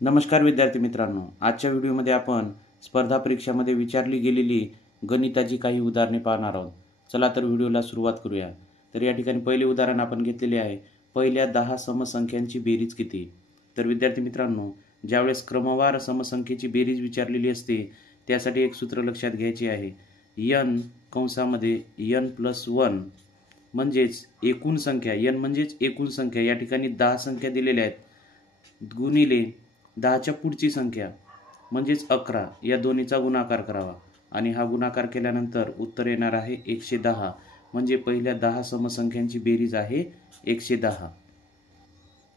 नमस्कार विद्यार्थी मित्रांनो, आजच्या व्हिडिओमध्ये आपण स्पर्धा परीक्षामध्ये विचारली गेलेली गणिताची काही उदाहरणे पाहणार आहोत. चला तर व्हिडिओला सुरुवात करूया. तर या ठिकाणी पहिले उदाहरण आपण घेतलेले आहे, पहिल्या 10 समसंख्यांची बेरीज किती. तर विद्यार्थी मित्रांनो, ज्यावेळेस क्रमवार समसंख्येची बेरीज विचारलेली असते त्यासाठी एक सूत्र लक्षात घ्यायचे आहे. n कंसामध्ये n+1 म्हणजेच एकूण संख्या, n म्हणजेच एकूण संख्या, या ठिकाणी 10 संख्या दिलेल्या आहेत, गुणिले 10च्या पुढची संख्या म्हणजेच 11, या दोन्हीचा गुणाकार करावा आणि हा गुणाकार केल्यानंतर उत्तर येणार आहे 110. म्हणजे पहिल्या 10 समसंख्यांची बेरीज आहे 110.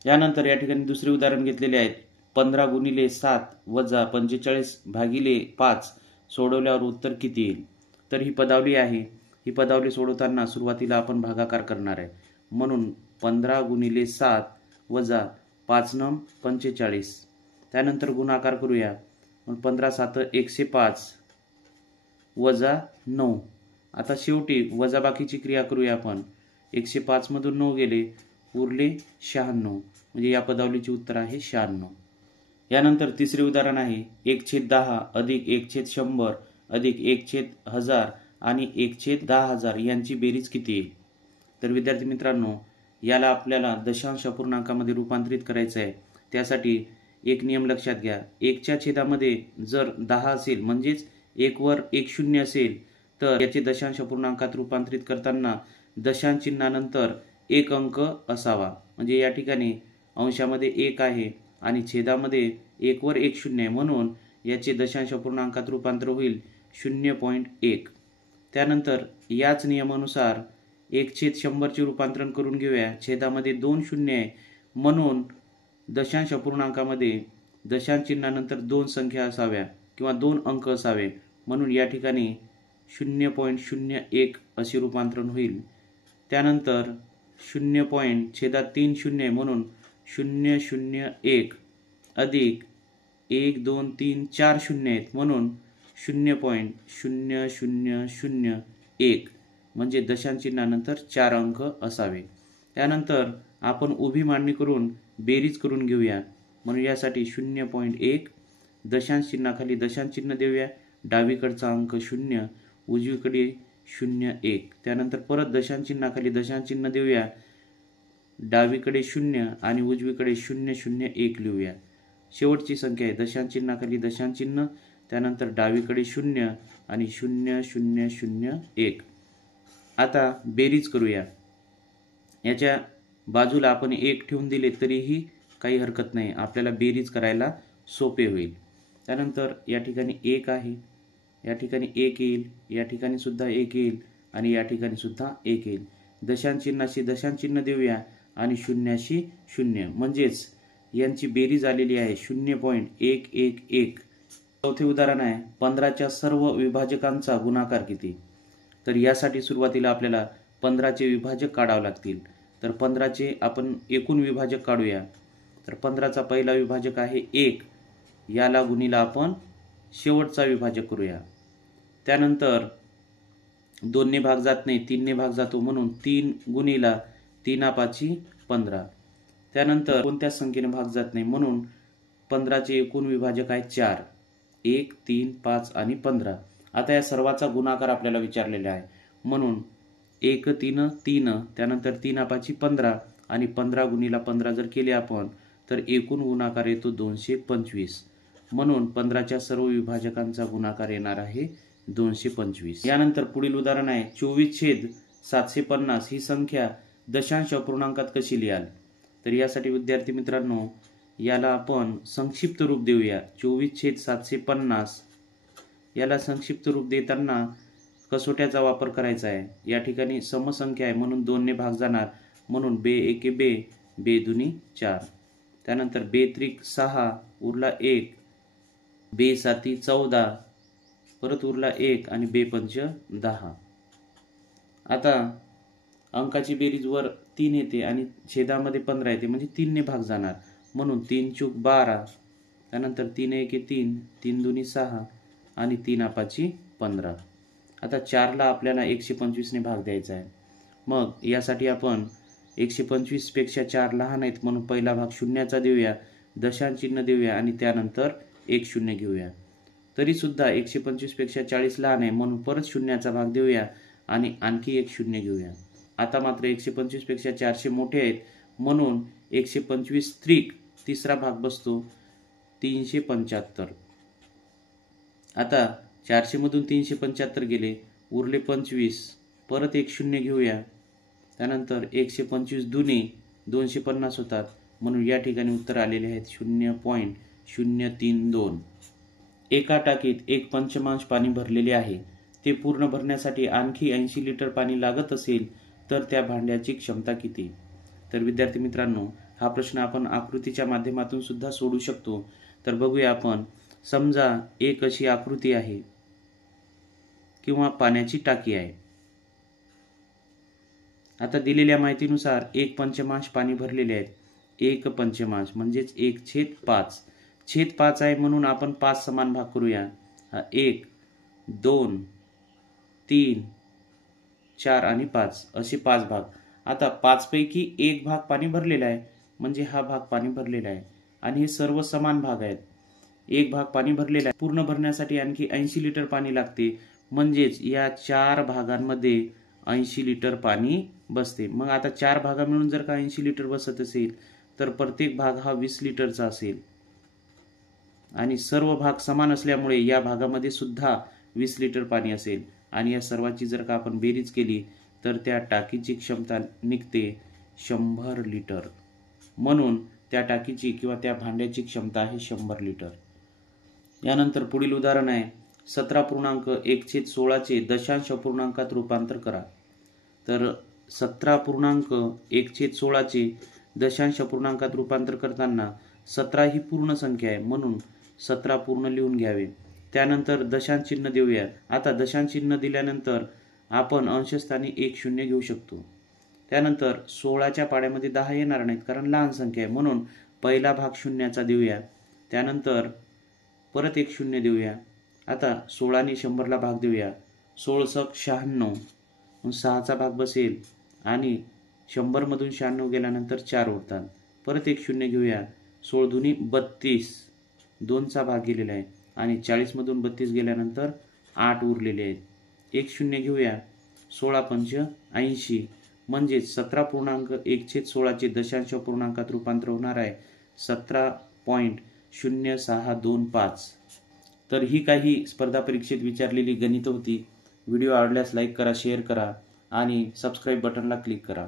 यानंतर या ठिकाणी दुसरे उदाहरण घेतलेले आहेत. 15 गुणिले 7 वजा 45 भागिले 5 सोडवल्यावर उत्तर किती येईल. तर ही पदावली आहे. ही पदावली सोडवताना सुरुवातीला आपण भागाकार करणार आहे. म्हणून 15 गुणिले 7 वजा 5 नम 45, त्यानंतर गुणाकार करूया. 15 7 105 वजा 9. आता शेवटी वजाबाकीची क्रिया करूया आपण. 105 मधून 9 गेले, उरले 96. म्हणजे या पदावलीचे उत्तर आहे 96. यानंतर तिसरे उदाहरण आहे. 1/10 अधिक 1/100 अधिक 1/1000 आणि 1/10,000 यांची बेरीज किती येईल. तर विद्यार्थी मित्रांनो, याला आपल्याला दशांश अपूर्णांकामध्ये रूपांतरित करायचं आहे. त्यासाठी एक नियम लक्षात घ्या. 1च्या छेदामध्ये जर 10 असेल म्हणजेच 1 वर 1 शून्य असेल तर याचे दशांश अपूर्णांकात रूपांतरित करताना दशांश चिन्हानंतर एक अंक असावा. म्हणजे या ठिकाणी अंशामध्ये 1 आहे आणि छेदामध्ये 1 वर 1 शून्य, म्हणून याचे दशांश अपूर्णांकात रूपांतर होईल 0.1. त्यानंतर याच नियमानुसार 1/100 चे रूपांतरण करून घेऊया. छेदामध्ये 2 शून्य आहे, म्हणून दशांश अपूर्णांकामध्ये दशांश चिन्हानंतर 2 संख्या असाव्या किंवा 2 अंक असावे, म्हणून या ठिकाणी 0.01 असे रूपांतरण होईल. त्यानंतर 0.3 शून्य, म्हणून 001 अधिक 1 2 3 4 शून्य आहेत, म्हणून 0.0001 म्हणजे दशांश चिन्हानंतर 4 अंक असावे. त्यानंतर आपण उभी मांडणी करून बेरीज करून घेऊया. म्हणून यासाठी 0.1 दशांश चिन्हाखाली दशांश चिन्ह देऊया. डावीकडचा अंक 0, उजवीकडे 0.1. त्यानंतर परत दशांश चिन्हाखाली दशांश चिन्ह देऊया. डावीकडे 0 आणि उजवीकडे 0.01 लिहूया. शेवटची संख्या आहे दशांश चिन्हाखाली दशांश चिन्ह, त्यानंतर डावीकडे 0 आणि 0.001. आता बेरीज करूया. याच्या बाजूला आपण 1 ठेवून दिले तरीही काही हरकत नाही, आपल्याला बेरीज करायला सोपे होईल. त्यानंतर या ठिकाणी 1 आहे, या ठिकाणी 1 येईल, या ठिकाणी सुद्धा 1 येईल आणि या ठिकाणी सुद्धा 1 येईल. दशांश चिन्हाशी दशांश चिन्ह देऊया आणि शून्याशी 0, म्हणजेच यांची बेरीज आलेली आहे 0.111. चौथे उदाहरण आहे. 15च्या सर्व विभाजकांचा गुणाकार किती. तर यासाठी सुरुवातीला आपल्याला 15चे विभाजक काढावे लागतील. तर 15चे आपण एकूण विभाजक काढूया. तर 15चा पहिला विभाजक आहे 1, याला गुणीला आपण शेवटचा विभाजक करूया. त्यानंतर 2 ने भाग जात नाही, 3 ने भाग जातो, म्हणून 3 गुणीला 3 15. त्यानंतर कोणत्याच संख्येने भाग जात नाही, म्हणून 15चे एकूण विभाजक आहे 4, 1 3 5 आणि 15. आता या सर्वाचा गुणाकार आपल्याला विचारलेला आहे, म्हणून 1 3 3, त्यानंतर 3 15 आणि 15 गुणीला 15 जर केले आपण तर एकूण गुणाकार येतो 225. म्हणून 15च्या सर्व विभाजकांचा गुणाकार येणार आहे 225. यानंतर पुढील उदाहरण आहे. 24/750 ही संख्या दशांश अपूर्णांकात कशी लिहाल. तर यासाठी विद्यार्थी मित्रांनो, याला आपण संक्षिप्त रूप देऊया. 24/750 याला संक्षिप्त रूप देताना कसोट्याचा वापर करायचा आहे. या ठिकाणी समसंख्या आहे म्हणून 2 ने भाग जाणार, म्हणून बे एके बे, बे दुनी 4. त्यानंतर बे त्रिक 6, उरला 1, बे साती 14, परत उरला 1 आणि बे पंच 10. आता अंकाची बेरीज वर 3 येते आणि छेदामध्ये 15 येते, म्हणजे 3 ने भाग जाणार, म्हणून 3 चूक 12, त्यानंतर 3 एके 3, 3 दुनी 6 आणि 3 15. आता 4ला आपल्याला 125 ने भाग द्यायचा आहे. मग यासाठी आपण 125 पेक्षा 4 लहान आहेत म्हणून पहिला भाग शून्याचा देऊया. दशांश चिन्ह देऊया आणि त्यानंतर एक शून्य घेऊया. तरी सुद्धा 125 पेक्षा 40 लहान आहे म्हणून परत शून्याचा भाग देऊया आणि आणखी एक शून्य घेऊया. आता मात्र 125 पेक्षा 400 मोठे आहेत म्हणून 125 त्रिक तिसरा भाग बसतो 375. आता 400 मधून 375 गेले, उरले 25. परत एक शून्य घेऊया. त्यानंतर 125 दुने 250 होतात म्हणून या ठिकाणी उत्तर आलेले आहेत 0.032. एका टाकीत एक पंचमांश पाणी भरलेले आहे. ते पूर्ण भरण्यासाठी आणखी 80 लिटर पाणी लागत असेल तर त्या भांड्याची क्षमता किती? तर विद्यार्थी मित्रांनो, हा प्रश्न आपण आकृतीच्या माध्यमातून सुद्धा सोडू शकतो. तर बघूया आपण. समजा एक अशी आकृती आहे किंवा पाण्याची टाकी आहे. आता दिलेल्या माहितीनुसार एक पंचमांश पाणी भरलेले आहेत. एक पंचमांश म्हणजेच 1/5. 1/5 आहे म्हणून आपण 5 समान भाग करूया. 1, 2, 3, 4 आणि 5 असे 5 भाग. आता 5 पैकी एक भाग पाणी भरलेला आहे म्हणजे हा भाग पाणी भरलेला आहे आणि हे सर्व समान भाग आहेत. एक भाग पाणी भरलेला आहे. पूर्ण भरण्यासाठी आणखी 80 लिटर पाणी लागते म्हणजेच या 4 भागांमध्ये 80 लिटर पाणी बसते. मग आता 4 भागा मिळून जर का 80 लिटर बसत असेल तर प्रत्येक भाग हा 20 लिटरचा असेल आणि सर्व भाग समान असल्यामुळे या भागामध्ये सुद्धा 20 लिटर पाणी असेल आणि या सर्वाची जर का आपण बेरीज केली तर त्या टाकीची क्षमता निघते 100 लिटर. म्हणून त्या टाकीची किंवा त्या भांड्याची क्षमता आहे 100 लिटर. यानंतर पुढील उदाहरण आहे 17.1/16 चे दशांश अपूर्णांकात रूपांतर करा. तर 17.1/16 चे दशांश अपूर्णांकात रूपांतर करताना 17 ही पूर्ण संख्या आहे म्हणून 17 पूर्ण लिहून घ्यावे. त्यानंतर दशांश चिन्ह देऊया. आता दशांश चिन्ह दिल्यानंतर आपण अंशस्थानी एक शून्य घेऊ शकतो. त्यानंतर 16च्या पाड्यामध्ये 10 येणार नाहीत कारण लहान संख्या आहे म्हणून पहिला भाग शून्याचा देऊया. त्यानंतर परत एक शून्य देऊया. आता 16ने 100ला भाग देऊया. 16 96 6चा भाग बसेल आणि 100 मधून 96 गेल्यानंतर 4 उरतात. परत एक शून्य घेऊया. 16 दुनी 32 2चा भाग गेलेला आहे आणि 40 मधून 32 गेल्यानंतर 8 उरलेले आहेत. एक शून्य घेऊया. 16 पंच 80 म्हणजेच 17.1/16 चे दशांश अपूर्णांकात रूपांतर होणार आहे 17.0625. तर ही काही स्पर्धा परीक्षेत विचारलेली गणितं होती. व्हिडिओ आवडल्यास लाईक करा, शेअर करा आणि सबस्क्राईब बटनला क्लिक करा.